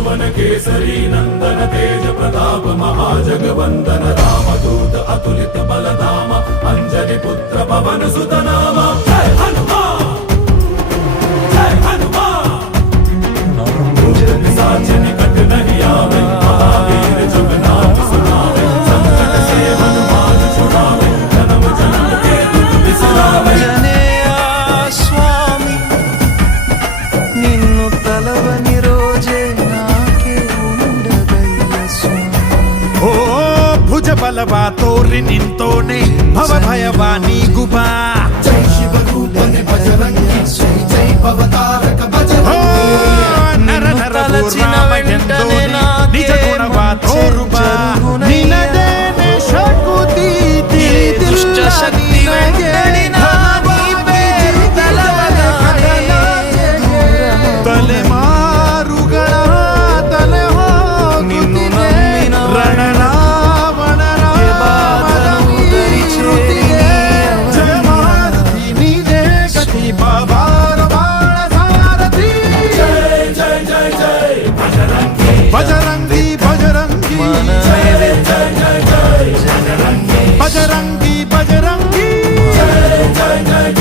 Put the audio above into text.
त्रिभुवन केसरी नंदन तेज प्रताप महाजगवंदन रामदूत अतुलित बलधाम अंजनी पुत्र पवन सुत नाम जय हनुमान जय हनुमान साचे निकट नहीं आवे महावीर जगन्नाथ सुनावे संकट से हनुमान छुड़ावे जन्म जन्म के दुख बिसरावे जनेया स्वामी निन्नु तलवनि रोजे नाके उंडगయ్య स्वामी ओ भुज बलवा तोरि निंतोने भव भयवा नीगुबा जय शिव रूपने बजरंगी जय जय भवतारक बजरंगी नर नर पूर्वामयन्दोने निज गुणवा तोरुबा निनदेने शकुति तिरि దుష్ట శక్తి వెంటడినా నీపే తలవగానే तले मारुगण तले हो నిన్ను నమ్మిన रण रावण బాధను దరిచేరి जय मारुति निजे गति पवार बाण सारथि जय जय जय जय बजरंगी बजरंगी बजरंगी जय जय जय जय बजरंगी बजरंगी बजरंगी जय जय जय